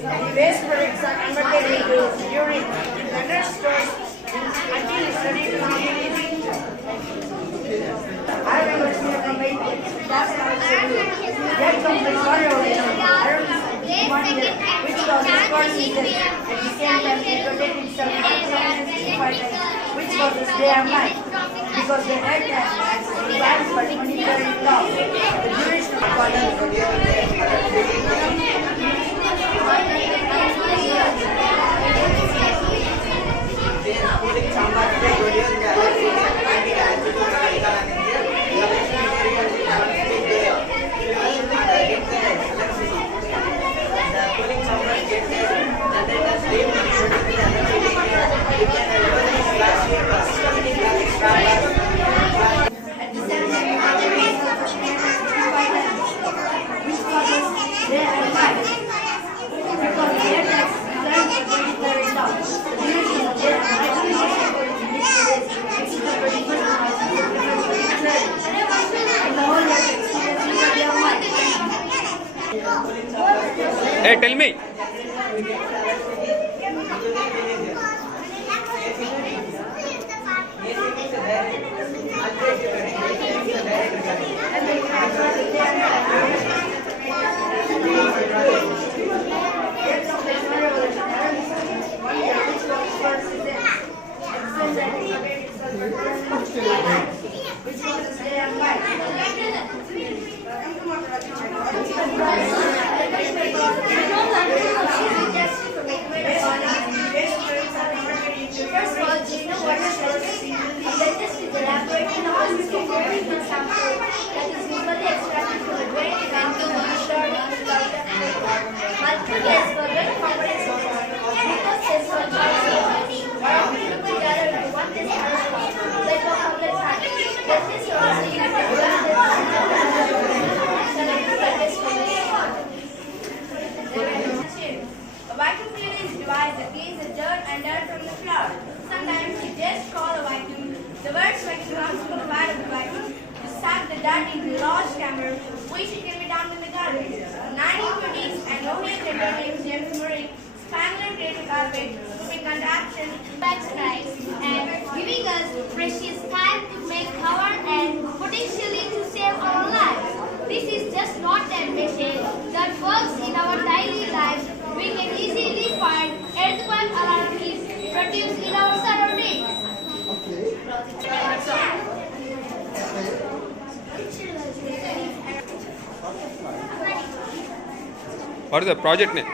The waste products are converted into urine. The blood stores in until he studied to be a teacher. I remember seeing the maid last time yet comes the story of one year, which was his first season, and he came and he rotated himself 165 times, which was his day and night, because the head has plans for 23 laws. The duration of Hey, tell me. What is the project name?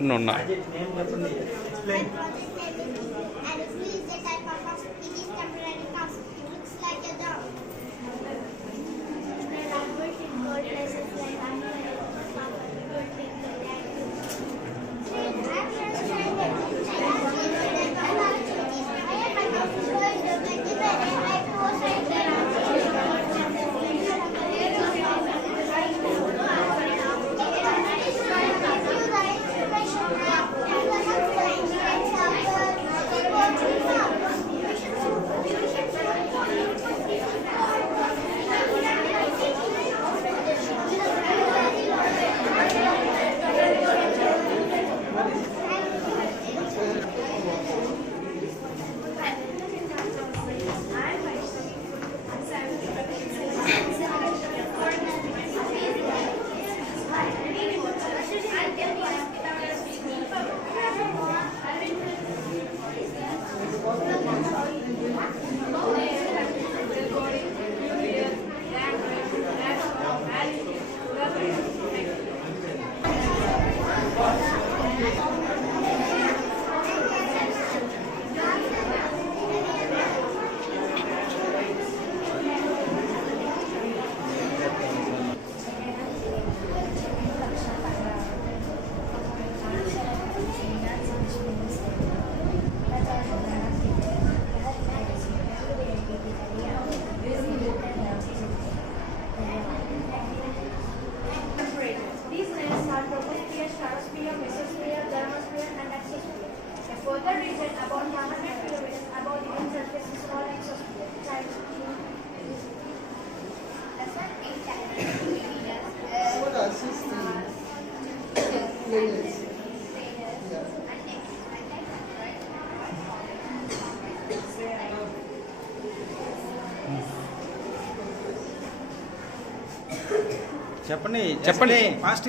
No, no. These names are Troposphere, Stratosphere, Mesosphere, Thermosphere, and Exosphere. A further region about 100 kilometers above the Earth's surface is called exosphere. చెప్పండి చెప్పండి fast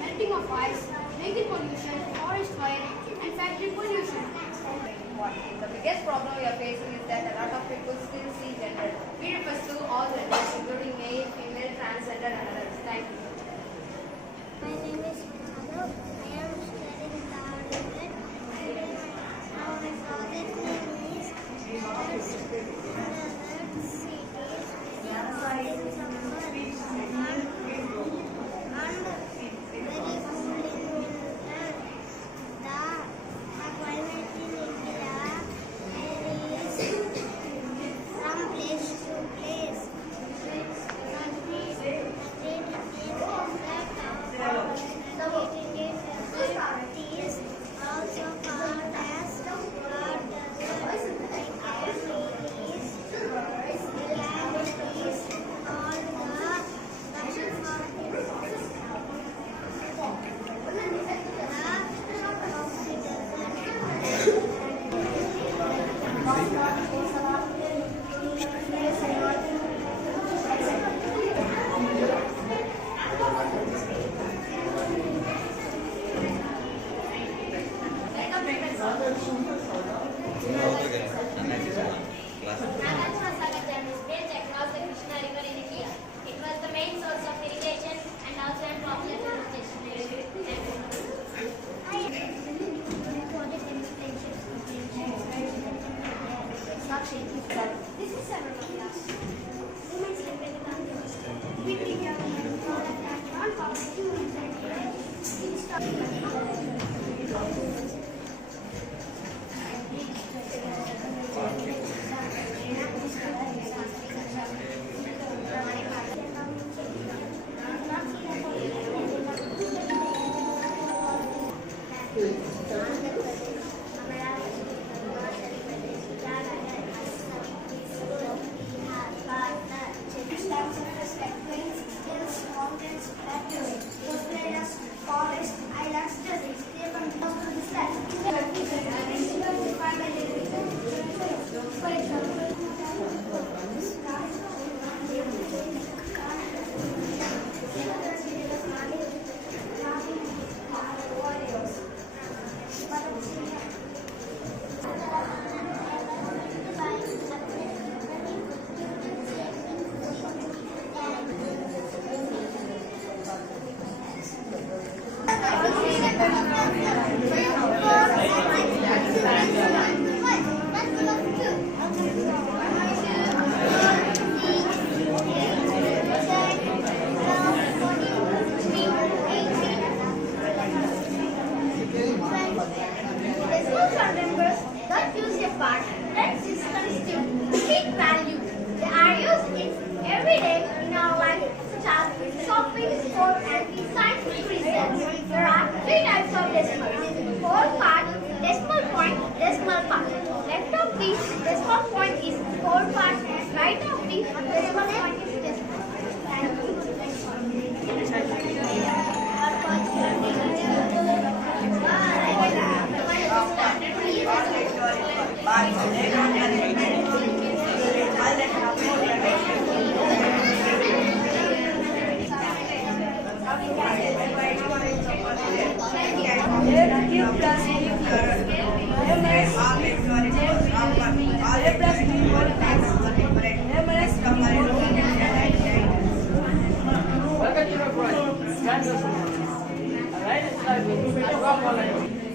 Melting of ice, vehicle pollution, forest fire, and factory pollution. The biggest problem we are facing is that a lot of people still see gender. We pursue all genders, including male, female, transgender, and others. Thank you. My name is Madhav. I am studying third grade. My father's name is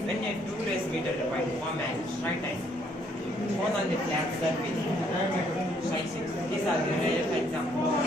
When a 2 race meter required format, right time, shown on the flat surface, sizing. These are the real examples.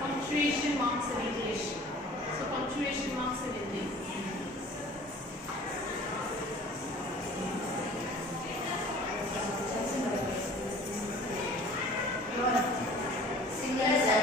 Punctuation marks in English. So punctuation marks in Hindi.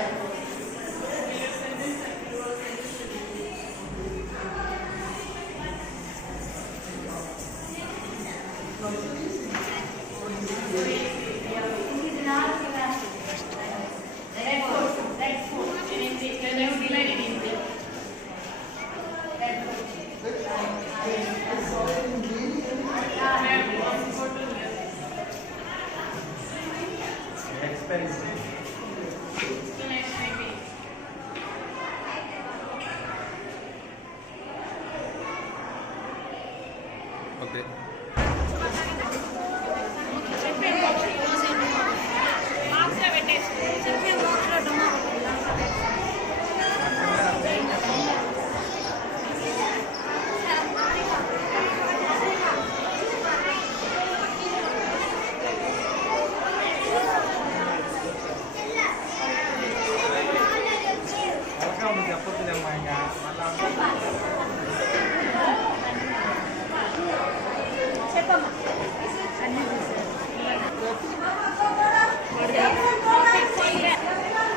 Okay.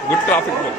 Good traffic flow.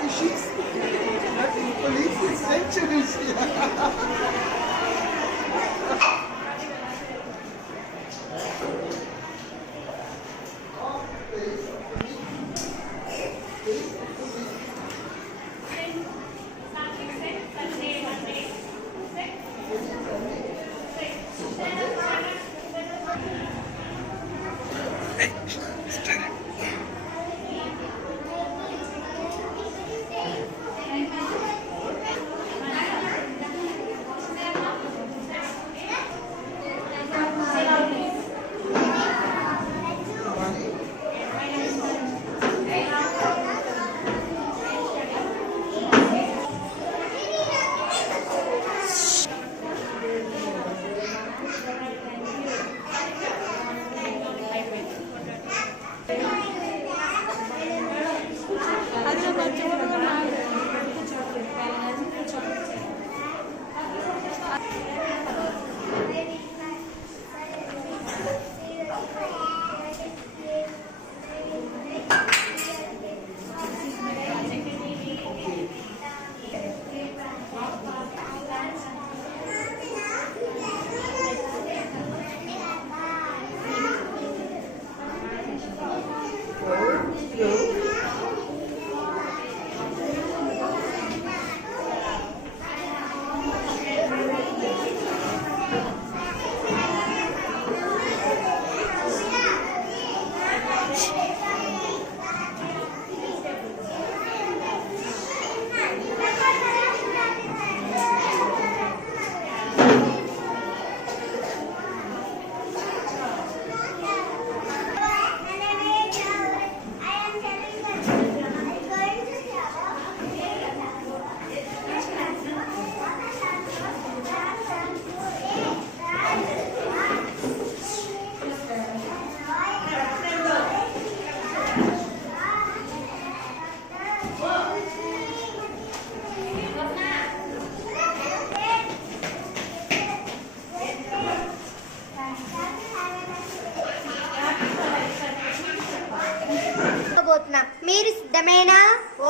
మీరు సిద్ధమేనా?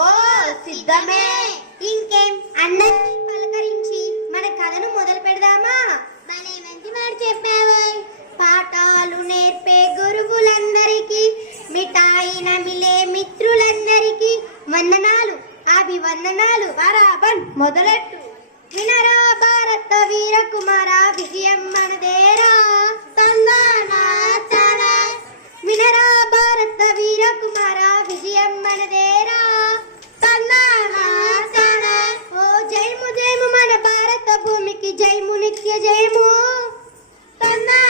ఓ సిద్ధమే. ఇంకేం అందరినీ పలకరించి మన కథను మొదలు పెడదామా? భలే మంచి మాట చెప్పావే. పాఠాలు నేర్పే గురువులందరికీ, మిఠాయి నమిలే మిత్రులందరికీ వందనాలు, అభివందనాలు. బరాబర్ మొదలెట్టు. వినరా భారత వీర కుమార, విజయం మనదేరా. తందానా తానా. వినరా భారత వీర కుమార, విజయం మనదేరా. తందానా తానా. ఓ జయము జయము మన భారత భూమికి, జయము నిత్య జయము. తందా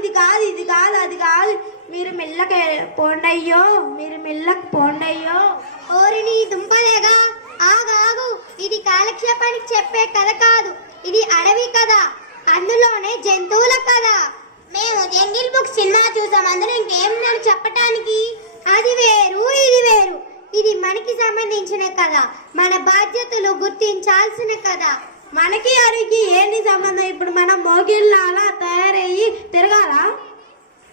ఇది కాదు అది కాదు, మీరు మెల్లకి పోండయ్యో, మీరు మెల్లకి పోండయ్యో. ఓరిని దుంపలేగా, ఆగు, ఇది కాలక్షేపానికి చెప్పే కథ కాదు, ఇది అడవి కథ, అందులోనే జంతువుల కథ. మేము జంగిల్ బుక్ సినిమా చూసాం, అందులో ఇంకేముందని చెప్పటానికి. అది వేరు ఇది వేరు, ఇది మనకి సంబంధించిన కథ, మన బాధ్యతలు గుర్తించాల్సిన కథ. మనకి అడిగి ఏంటి సంబంధం? ఇప్పుడు మనం మోగిళ్ళలా తయారయ్యి తిరగాలా?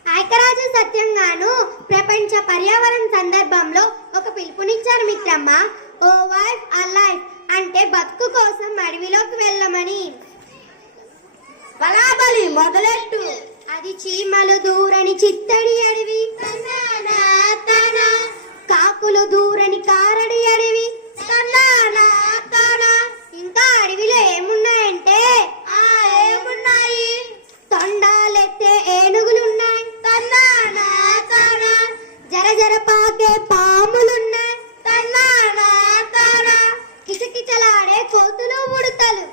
ఐక్యరాజ్య సత్యంగాను ప్రపంచ పర్యావరణ సందర్భంలో ఒక పిలుపునిచ్చారు మిత్రమ్మ. ఓ వైఫ్ అలైవ్ అంటే బతుకు కోసం అడవిలోకి వెళ్ళమని. బలాబలి మొదలెట్టు. అది చీమలు దూరని చిత్తడి అడవి, కాకులు దూరని కారడి అడవి, ఇంకా అడవిలో ఏమున్నాయంటే ఏమున్నాయి, తొండాలెత్తే ఏనుగులున్నాయి, జర పాకే పాములున్నాయి, కిచకిచలాడే కోతులు ఉడతలు,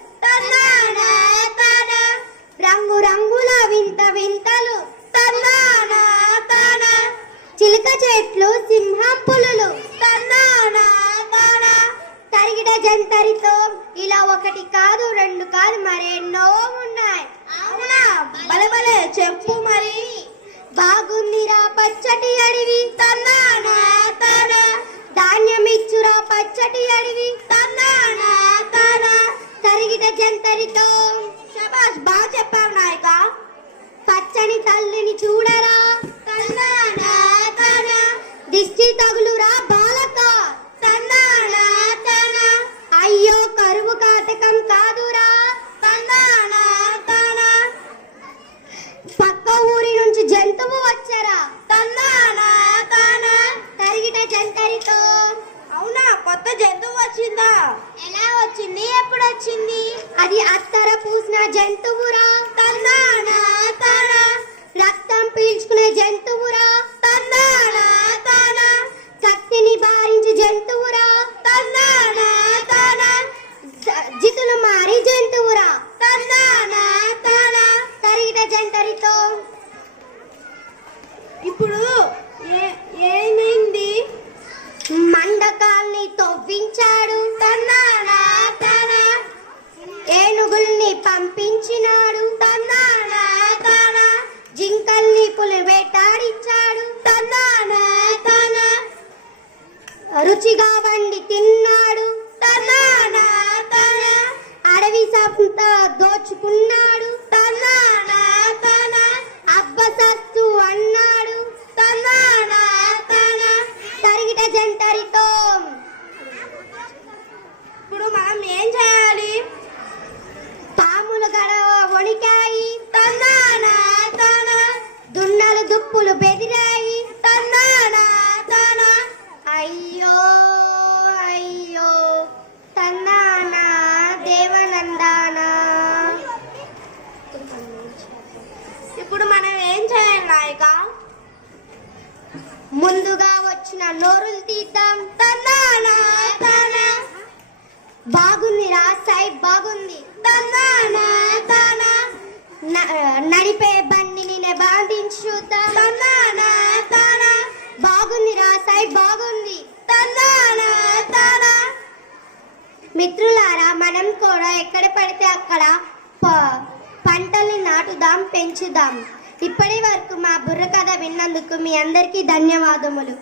రంగు రంగుల వింత వింతలు, చిలుక చెట్లు సింహం పులులు, తరిగిడ జంతరితో ఇలా ఒకటి కాదు రెండు కాదు మరెన్నో ఉన్నాయి. అవునా? బలబలే చెప్పు మరి. బాగుందిరా పచ్చటి అడవి, ధాన్యమిచ్చురా పచ్చటి అడవి, తరిగిట జంతరితో. శబాష్, బాగా చెప్పావు నాయక. పచ్చని తల్లిని చూడరా, దిష్టి తగులురా బాలక, అయ్యో కరువు కాటకం కాదురా, పక్క ఊరి నుంచి జంతువు వచ్చరా, తరిగిట జంతరితో. అవునా? కొత్త జంతువు వచ్చిందా? ఎలా వచ్చింది, ఎప్పుడు వచ్చింది? అది అత్తర పూసిన జంతువురా, రక్తం పీల్చుకునే జంతువురా, కత్తిని బారించి జంతువురా, జితులు మారి జంతువురా, తరిగిట జంతరితో. ఇప్పుడు ఏమైంది? మండకాల్ని తవ్వించాడు, ఏనుగుల్ని పంపించినాడు, జింకల్ని పులి వేటాడించాడు, రుచిగా వండి తిన్నాడు, అడవి సంత దోచుకున్నాడు, అబ్బసస్తు అన్నాడు, తరిగిట జంతరితో. ఇప్పుడు మనం ఏం చేయాలి? పాములు గడ వణికాయి, దున్నలు దుప్పులు బెదిరాయి, అయ్యో అయ్యో తన్నానా దేవనందానా. ఇప్పుడు మనం ఏం చేయాలి నాయక? ముందుగా వచ్చిన నోరులు తీద్దాం, బాగుంది రా సాయి బాగుంది, నడిపే బండిని బాధించి చూద్దాం, బాగుంది రా సాయి బాగుంది. మిత్రులారా, మనం కూడా ఎక్కడ పడితే అక్కడ పంటల్ని నాటుదాం, పెంచుదాం. ఇప్పటి వరకు మా బుర్ర కథ విన్నందుకు మీ అందరికీ ధన్యవాదములు.